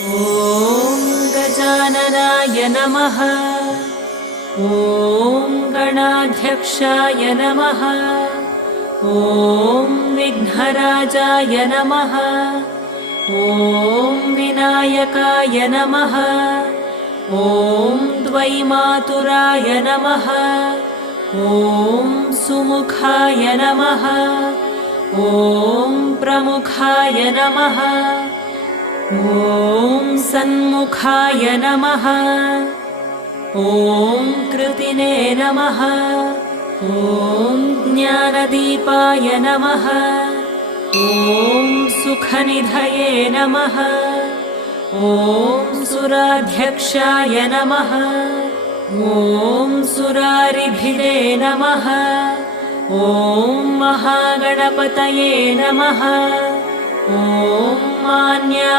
ॐ गजाननाय नमः। ॐ गणाध्यक्षाय नमः। ॐ विघ्नराजाय नमः। ॐ विनायकाय नमः। ॐ द्वैमातुराय नमः। ॐ सुमुखाय नमः। ॐ प्रमुखाय नमः। ॐ सन्मुखाय नमः। ॐ कृतिने नमः। ॐ ज्ञानदीपाय नमः। ॐ सुखनिधये नमः। ॐ सुराध्यक्षाय नमः। ॐ सुरारिभिदे नमः। ॐ महागणपतये नमः। ॐ मान्या